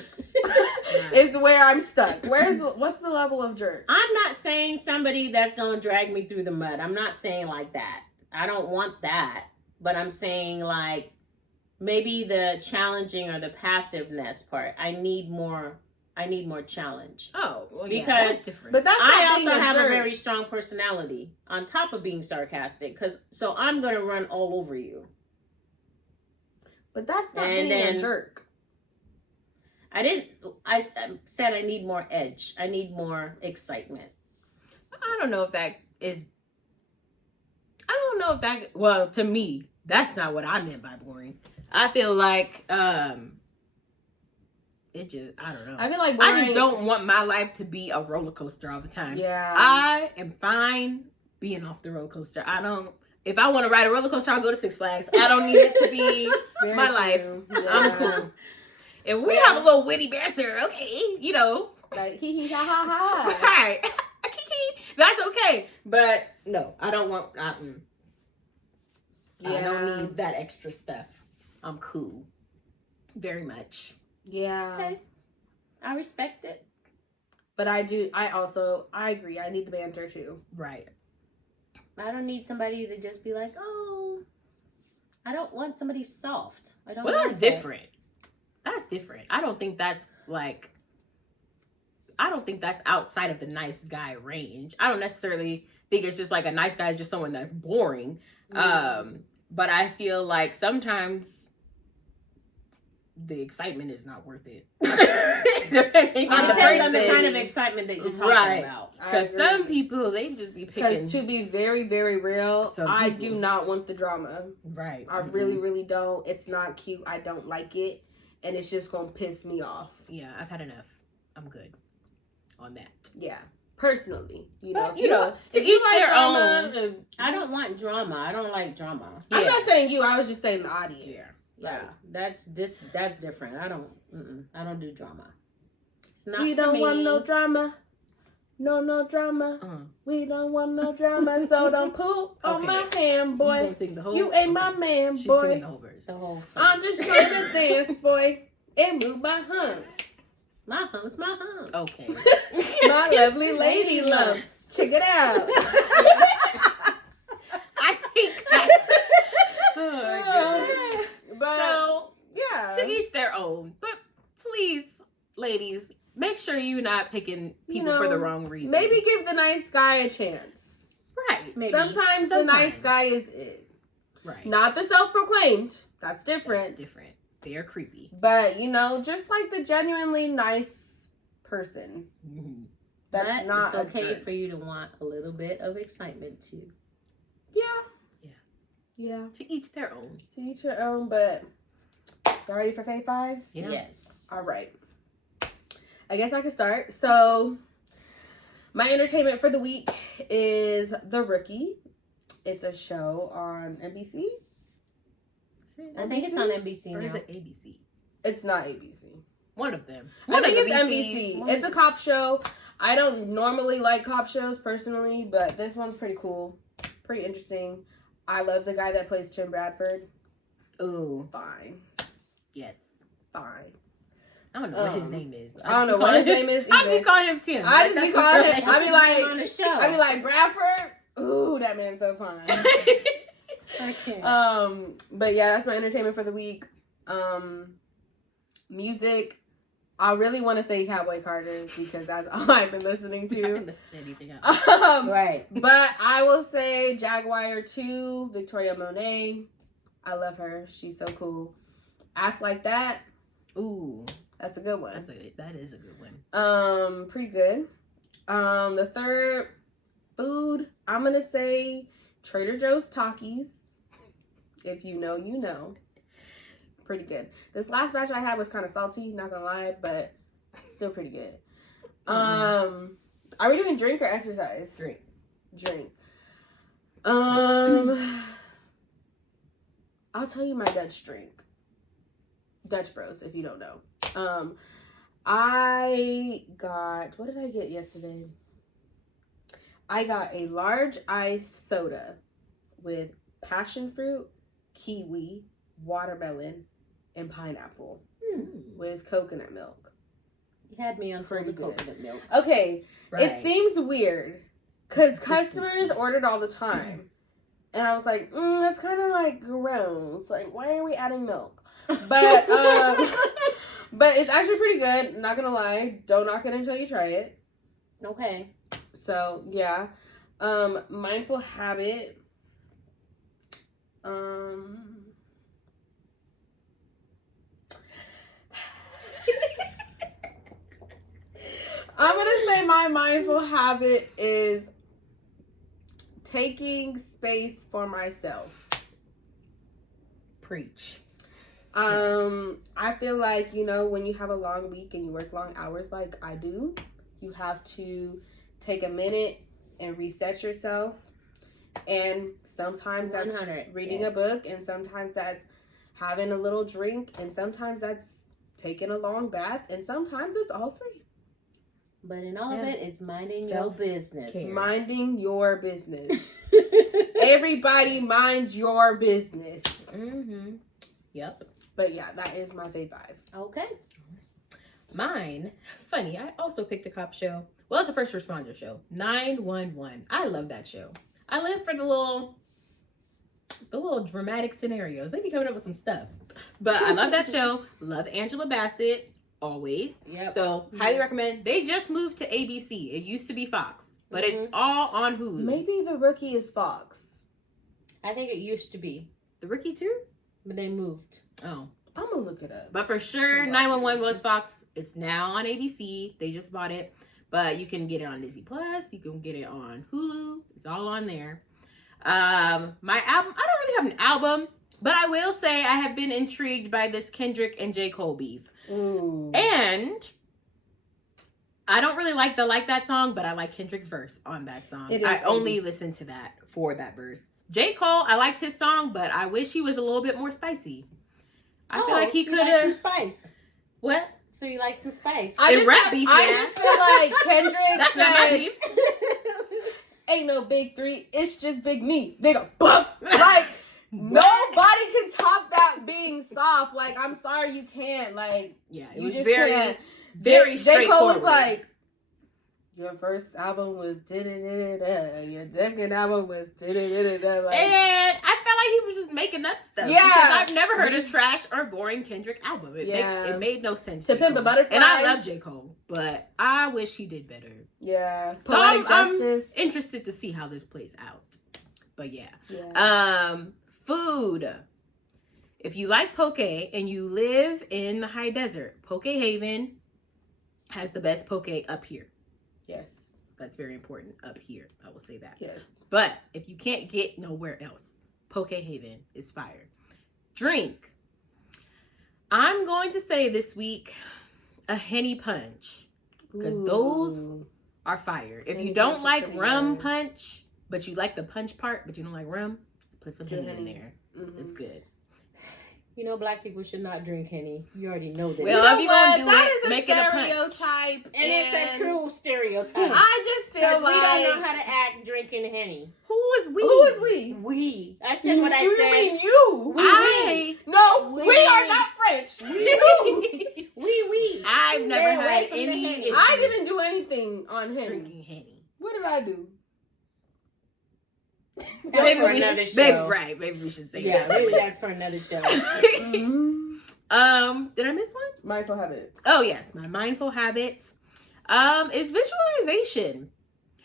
Is where I'm stuck. What's the level of jerk? I'm not saying somebody that's going to drag me through the mud. I'm not saying like that. I don't want that. But I'm saying like maybe the challenging or the passiveness part. I need more challenge. Oh, well, Because- that's different. But that's I not also being a have jerk. a very strong personality on top of being sarcastic. So I'm going to run all over you. But that's not And being a then- jerk. I said I need more edge. I need more excitement. I don't know if that is. I don't know if that. Well, to me, that's not what I meant by boring. I feel like it just. I don't know. I feel like I boring- just don't want my life to be a roller coaster all the time. Yeah. I am fine being off the roller coaster. I don't. If I want to ride a roller coaster, I'll go to Six Flags. I don't need it to be Very my true. life. Yeah. I'm cool. If we have a little witty banter, okay, you know, Like hee hee ha ha ha. right? Kiki, that's okay. But no, I don't want. I don't need that extra stuff. I'm cool, very much. Yeah. Okay. I respect it. But I agree. I need the banter too. Right. I don't need somebody to just be like, oh, I don't want somebody soft. I don't Well, want that's that. different. That's different. I don't think that's outside of the nice guy range. I don't necessarily think it's just like a nice guy is just someone that's boring. But I feel like sometimes the excitement is not worth it. Depending It on the depends on the person. kind of excitement that you're talking Right. about. Because some people, they just be picking. Because to be very, very real, Some I people. do not want the drama. Right. I really, really don't. It's not cute. I don't like it. And it's just going to piss me off. Yeah, I've had enough. I'm good on that. Yeah. Personally. You know. But, you know, to if you each like their drama, own. I don't want drama. I don't like drama. I'm Yeah. not saying you. I was just saying the audience. Yeah. Yeah, that's different. I don't do drama. It's not We for don't me. want no drama. No drama. We don't want no drama. So don't poop on my hand, You boy. gonna sing the whole? You ain't my okay. man, She's boy. singing the whole verse. The whole thing. I'm just trying to dance, boy, and move my humps. My humps. Okay. My lovely lady loves. Check it out. I think. Oh my goodness. But So yeah, to each their own, but please, ladies, make sure you're not picking people for the wrong reason. maybe give the nice guy a chance. right. Maybe. Sometimes the nice guy is it. Right. Not the self-proclaimed. That's different. That's different. They are creepy. But just like the genuinely nice person. Mhm. That's But not it's okay a jerk. for you to want a little bit of excitement too. Yeah. Yeah. Yeah. To each their own. To each your own, but y'all ready for Fave Fives? Yeah. Yes. All right. I guess I can start. So, my entertainment for the week is The Rookie. It's a show on NBC. I think it's on NBC Or is now. it ABC? It's not ABC. One of them. I One think of it's the NBC. BCs. It's a cop show. I don't normally like cop shows personally, but this one's pretty cool. Pretty interesting. I love the guy that plays Tim Bradford. Ooh, Fine. yes. Fine. I don't know what his name is. I don't know what his name is I either. just call him Tim. I just be calling him. I be like, on the show. I be like Bradford. Ooh, that man's so fine. I can't. But yeah, that's my entertainment for the week. Music. I really want to say Cowboy Carter because that's all I've been listening I to. didn't listen to anything else. Right. But I will say Jaguar 2, Victoria Monet. I love her. She's so cool. Ask Like That. Ooh, That's a good one. that is a good one. Pretty good. The third food, I'm gonna say Trader Joe's Takis. If you know, you know. Pretty good. This last batch I had was kind of salty, not gonna lie, but still pretty good. Are we doing drink or exercise? Drink. I'll tell you my Dutch drink. Dutch Bros, if you don't know. I got, what did I get yesterday? I got a large ice soda with passion fruit, kiwi, watermelon, and pineapple with coconut milk. You had me until the Pretty good. coconut milk. Okay, Right. it seems weird because customers ordered all the time. And I was like, that's kind of like gross. Like, why are we adding milk? But but it's actually pretty good. Not gonna lie. Don't knock it until you try it. Okay. So yeah. Mindful habit. I'm gonna say my mindful habit is taking space for myself. Preach. I feel like, you know, when you have a long week and you work long hours like I do, you have to take a minute and reset yourself. And sometimes that's 100. reading a book, and sometimes that's having a little drink, and sometimes that's taking a long bath, and sometimes it's all three. But in all of Yeah. it, it's minding your Self-care. business. Minding your business. Everybody mind your business. Mm-hmm. Yep. But yeah, that is my fave 5. Okay. Mine, funny, I also picked a cop show. Well, it's a first responder show. 911. I love that show. I live for the little dramatic scenarios. They be coming up with some stuff. But I love that show. Love Angela Bassett, always. Yep. So, highly recommend. They just moved to ABC. It used to be Fox, but it's all on Hulu. Maybe The Rookie is Fox. I think it used to be, The Rookie too? but they moved. Oh. I'm gonna look it up. But for sure, 911 was Fox. It's now on ABC. They just bought it. But you can get it on Disney Plus. You can get it on Hulu. It's all on there. My album, I don't really have an album, but I will say I have been intrigued by this Kendrick and J. Cole beef. Ooh. And I don't really like that song, but I like Kendrick's verse on that song. It is I only 80s. listen to that for that verse. J. Cole, I liked his song, but I wish he was a little bit more spicy. I feel like he so could you like some have. spice. What? So you like some spice. I In just, rap feel, beef, I yeah. just feel like Kendrick That's not my said, beef. ain't no big 3, it's just big me. Nigga, bump. Like, nobody can top that being soft. Like, I'm sorry you can't. Like, Yeah, it you was just very, can't. very J. Cole straightforward. was like, your first album was da-da-da-da-da. Your second album was da-da-da-da-da. Like, And I felt like he was just making up stuff. Yeah. Because I've never heard a trash or boring Kendrick album. It made no sense. To J. Pimp a Cole. Butterfly. And I love J. Cole, but I wish he did better. yeah. So Poetic I'm Justice. interested to see how this plays out. But yeah. Yeah. Food. If you like poke and you live in the high desert, Poke Haven has the best poke up here. Yes. That's very important up here. I will say that. Yes. But if you can't get nowhere else, Poke Haven is fire. Drink. I'm going to say this week a Henny Punch. Because those Ooh. are fire. If Henny you don't Punch is like pretty rum good. punch, but you like the punch part, but you don't like rum, put some Do Henny in Henny. there. Mhm. It's good. You know, black people should not drink Henny. You already know this. Well, if you gonna do that it, is a make it a punch. stereotype. and it's a true stereotype. I just Because feel we like don't know how to act drinking Henny. Who is we? who is we? We. I said what I you said. mean you? I No, We. we are not French. You. We. I've never Stay away had from the any Henny. issues I didn't do anything on Henny. drinking Henny. What did I do? That's for another show. Maybe we should say Yeah, that. maybe that's for another show. Did I miss one? Mindful habit. Oh yes, my mindful habit is visualization.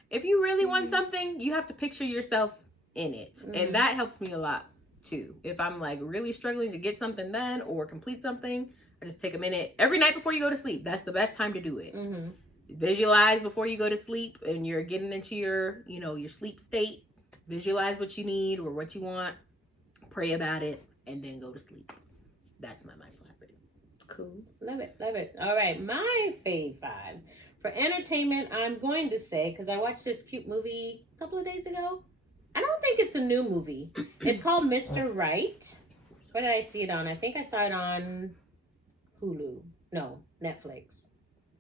If you really want something, you have to picture yourself in it. And that helps me a lot too. If I'm like really struggling to get something done or complete something, I just take a minute every night before you go to sleep. That's the best time to do it. Mm-hmm. Visualize before you go to sleep and you're getting into your, your sleep state. Visualize what you need or what you want. Pray about it and then go to sleep. That's my mindful habit. Cool. Love it. Love it. All right. My fave 5. For entertainment, I'm going to say, because I watched this cute movie a couple of days ago. I don't think it's a new movie. It's called Mr. Right. Where did I see it on? I think I saw it on Hulu. No, Netflix.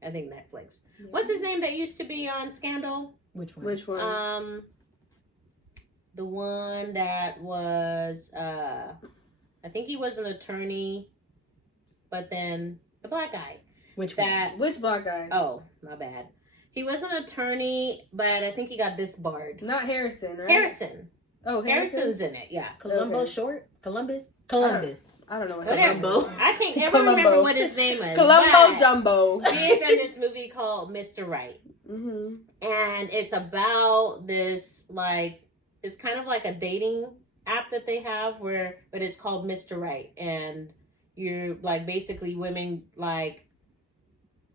I think Netflix. What's his name that used to be on Scandal? Which one? Which one? the one that was, I think he was an attorney, but then the black guy. Which Which black guy? Oh, my bad. He was an attorney, but I think he got disbarred. Not Harrison, right? Harrison. Oh, Harrison. Harrison's in it, yeah. Columbo Okay. short? Columbus? I don't know what Whatever. Columbo. I can't ever remember Columbo. what his name is. Columbo but Jumbo. He's in this movie called Mr. Right. Mm-hmm. And it's about this, like, it's kind of like a dating app that they have but it's called Mr. Right. And you're, like, basically women, like,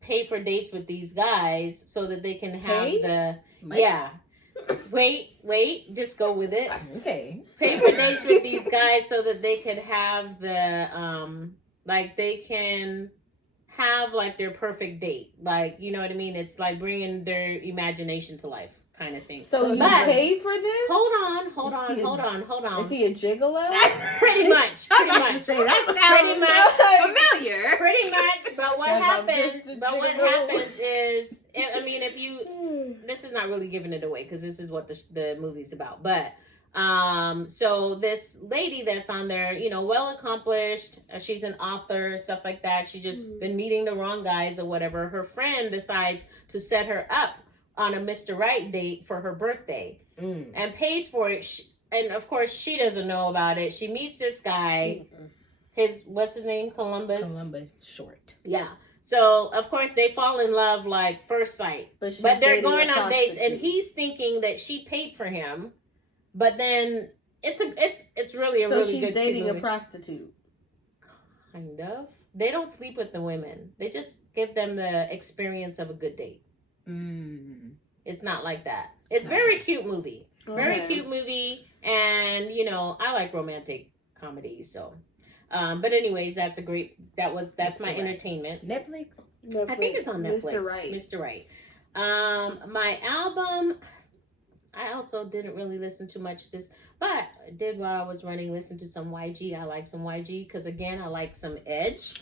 pay for dates with these guys so that they can have yeah. Wait, just go with it. Okay. Pay for dates with these guys so that they could have like they can have like their perfect date. Like, you know what I mean? It's like bringing their imagination to life kind of thing. So you But- pay for this? Hold on. Is he a gigolo? Pretty much. That Pretty much. familiar. Pretty much, but what Yes, I'm happens? just a But what gigolo. happens is, I mean, if you, this is not really giving it away because this is what the movie's about. But so this lady that's on there, you know, well accomplished, she's an author, stuff like that. She's just been meeting the wrong guys or whatever. Her friend decides to set her up on a Mr. Right date for her birthday and pays for it. And of course, she doesn't know about it. She meets this guy. What's his name? Columbus short. Yeah. So of course they fall in love like first sight. But But they're dating going a on dates, and prostitute. he's thinking that she paid for him. But then it's really a So really she's good dating a movie. prostitute. Kind of. They don't sleep with the women. They just give them the experience of a good date. It's not like that. It's very cute movie. Very Okay. cute movie, and you know I like romantic comedies. So, but anyways, that's my Mr. Right. entertainment. Netflix. I think it's on Netflix. Mr. Right. Mr. Right. My album, I also didn't really listen to much of this, but I did while I was running, listen to some YG. I like some YG because again, I like some edge.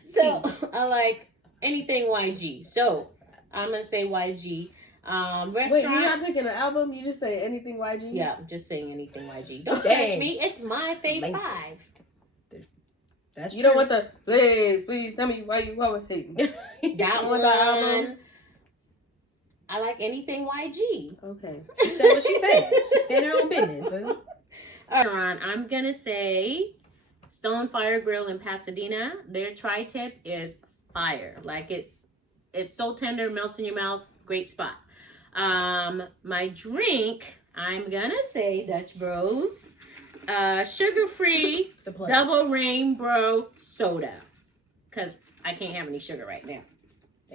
So I like anything YG. So I'm gonna say YG. Restaurant. Wait, you're not picking an album? You just say anything YG? Yeah, I'm just saying anything YG. Don't Dang. judge me. It's my fave Lame. 5. That's You don't want the please tell me why you always hating. That want the album? one. I like anything YG. Okay. She said what she said. She stand her own business. Restaurant, I'm gonna say Stone Fire Grill in Pasadena. Their tri-tip is fire. Like it's so tender, melts in your mouth. Great spot. My drink, I'm gonna say Dutch Bros. Sugar-free The play. double rainbow soda. Cause I can't have any sugar right now.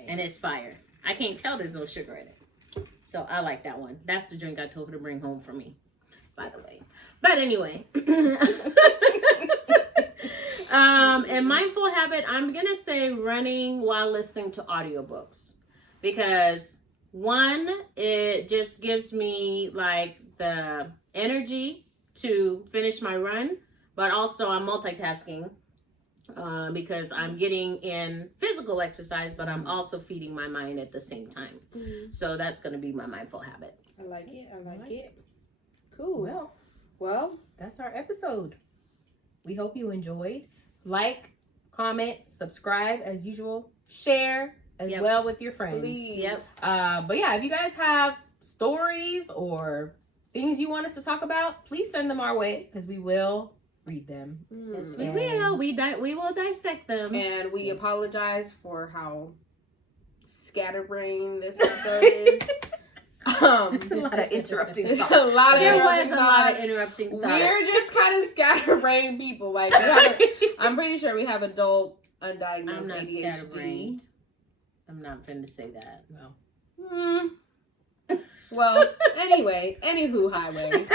And it's fire. I can't tell there's no sugar in it. So I like that one. That's the drink I told her to bring home for me, by the way. But anyway. And mindful habit, I'm going to say running while listening to audiobooks. Because one, it just gives me like the energy to finish my run. But also I'm multitasking. Because I'm getting in physical exercise, but I'm also feeding my mind at the same time. So that's going to be my mindful habit. I like it. Cool. Well, that's our episode. We hope you enjoyed. Like, comment, subscribe as usual. Share as Yep. well with your friends. Please. Yep. But yeah, if you guys have stories or things you want us to talk about, please send them our way because we will read them. Yes, we And- will. We will dissect them. And we apologize for how scatterbrained this episode is. a lot of interrupting It's thoughts. a lot of There was interrupting a lot thoughts. of interrupting thoughts. We're just kind of scatterbrained people. Like we have I'm pretty sure we have adult I'm undiagnosed not ADHD. scatterbrained. I'm not going to say that. No. Well, anyway, anywho, highway.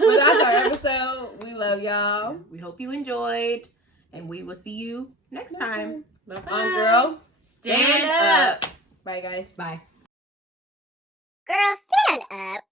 Well, that's our episode. We love y'all. We hope you enjoyed, and we will see you next time. Bye-bye. On girl. Stand up. Bye, guys. Bye. Girl, stand up.